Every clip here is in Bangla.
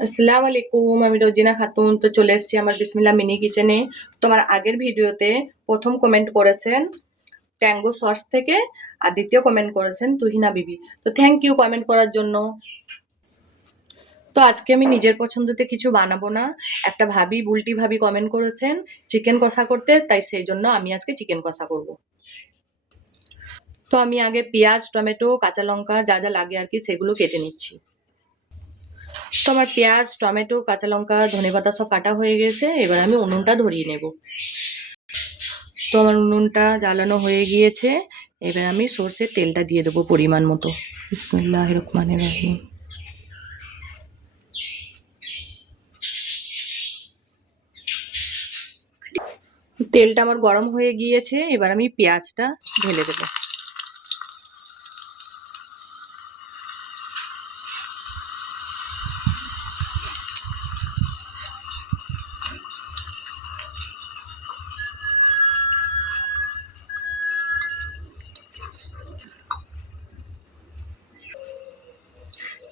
আসসালামু আলাইকুম, আমি রোজিনা খাতুন। তো চলে এসেছি আমার বিসমিল্লাহ মিনি কিচেনে। তোমার আগের ভিডিওতে প্রথম কমেন্ট করেছেন ট্যাঙ্গো সস থেকে, আর দ্বিতীয় কমেন্ট করেছেন তুহিনা বিবি। তো থ্যাংক ইউ কমেন্ট করার জন্য। তো আজকে আমি নিজের পছন্দতে কিছু বানাবো না, একটা ভাবি বুলটি ভাবি কমেন্ট করেছেন চিকেন কষা করতে, তাই সেই জন্য আমি আজকে চিকেন কষা করব। তো আমি আগে পেঁয়াজ, টমেটো, কাঁচা লঙ্কা যা যা লাগে আর কি সেগুলো কেটে নিচ্ছি। তো আমার পেঁয়াজ, টমেটো, কাঁচা লঙ্কা, ধনেপাতা সব কাটা হয়ে গেছে। এবার আমি উনুনটা ধরিয়ে নেব। তো আমার উনুনটা জ্বালানো হয়ে গিয়েছে। এবার আমি সর্ষের তেলটা দিয়ে দেবো পরিমাণ মতো। বিসমিল্লাহির রহমানির রহিম। তেলটা আমার গরম হয়ে গিয়েছে, এবার আমি পেঁয়াজটা ঢেলে দেবো।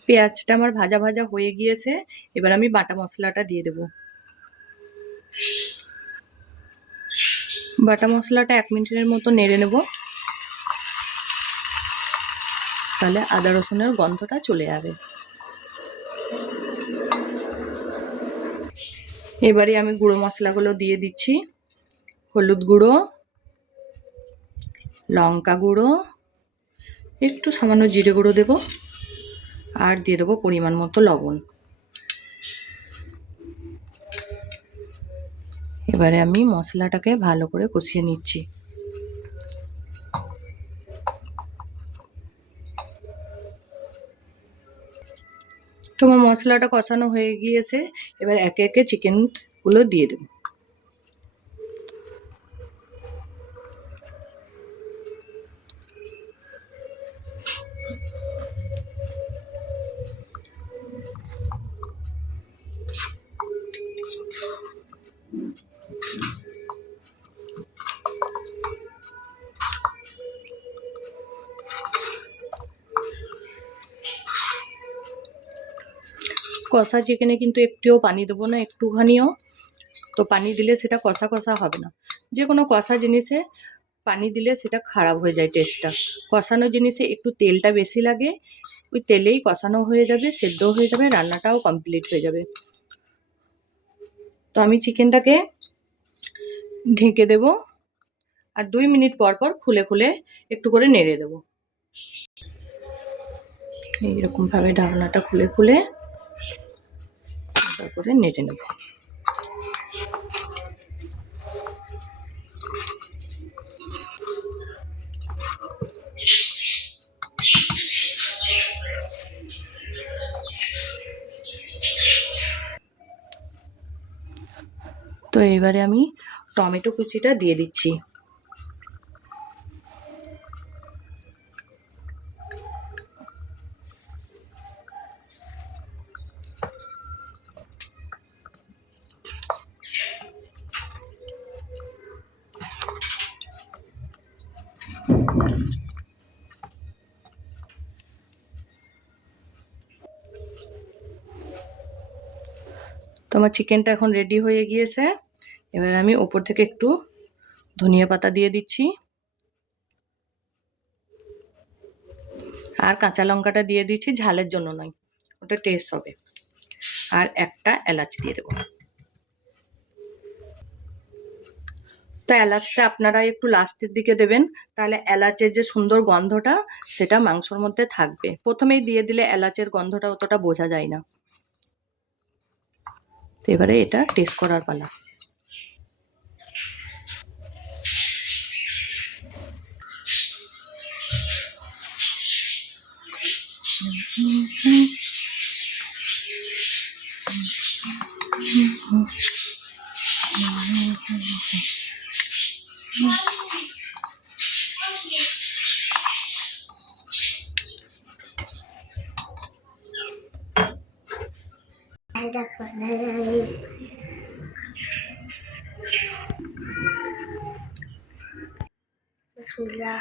পেঁয়াজটা আমার ভাজা ভাজা হয়ে গিয়েছে, এবার আমি বাটা মশলাটা দিয়ে দেবো। বাটা মশলাটা 1 মিনিটের মতো নেড়ে নেব, তাহলে আদা রসুনের গন্ধটা চলে যাবে। এবারে আমি গুঁড়ো মশলাগুলো দিয়ে দিচ্ছি। হলুদ গুঁড়ো, লঙ্কা গুঁড়ো, একটু সামান্য জিরে গুঁড়ো দেব, আর দিয়ে দেবো পরিমাণ মতো লবণ। এবারে আমি মশলাটাকে ভালো করে কষিয়ে নিচ্ছি। তোমার মশলাটা কষানো হয়ে গিয়েছে, এবার একে একে চিকেনগুলো দিয়ে দেবো। কষা চিকেনে কিন্তু একটুও পানি দেবো না, একটুখানিও। তো পানি দিলে সেটা কষা কষা হবে না। যে কোনো কষা জিনিসে পানি দিলে সেটা খারাপ হয়ে যায় টেস্টটা। কষানো জিনিসে একটু তেলটা বেশি লাগে, ওই তেলেই কষানো হয়ে যাবে, সেদ্ধ হয়ে যাবে, রান্নাটাও কমপ্লিট হয়ে যাবে। তো আমি চিকেনটাকে ঢেকে দেব, আর 2 মিনিট পর পর খুলে খুলে একটু করে নেড়ে দেব। এইরকম ভাবে ঢাকনাটা খুলে খুলে তারপরে নেড়ে নেব। তো এবারে আমি টমেটো কুচিটা দিয়ে দিচ্ছি। তো আমার চিকেনটা এখন রেডি হয়ে গিয়েছে। এবার আমি ওপর থেকে একটু ধনিয়া পাতা দিয়ে দিচ্ছি, আর কাঁচা লঙ্কাটা দিয়ে দিচ্ছি, ঝালের জন্য নয়, ওটা টেস্ট হবে। আর একটা এলাচ দিয়ে দেবো। তো এলাচটা আপনারা একটু লাস্টের দিকে দেবেন, তাহলে এলাচের যে সুন্দর গন্ধটা সেটা মাংসর মধ্যে থাকবে। প্রথমেই দিয়ে দিলে এলাচের গন্ধটা অতটা বোঝা যায় না। তো এবারে এটা টেস্ট করার পালা। বিসমিল্লাহ।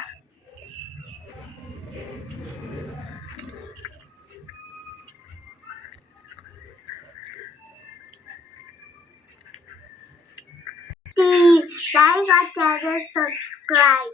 share, subscribe.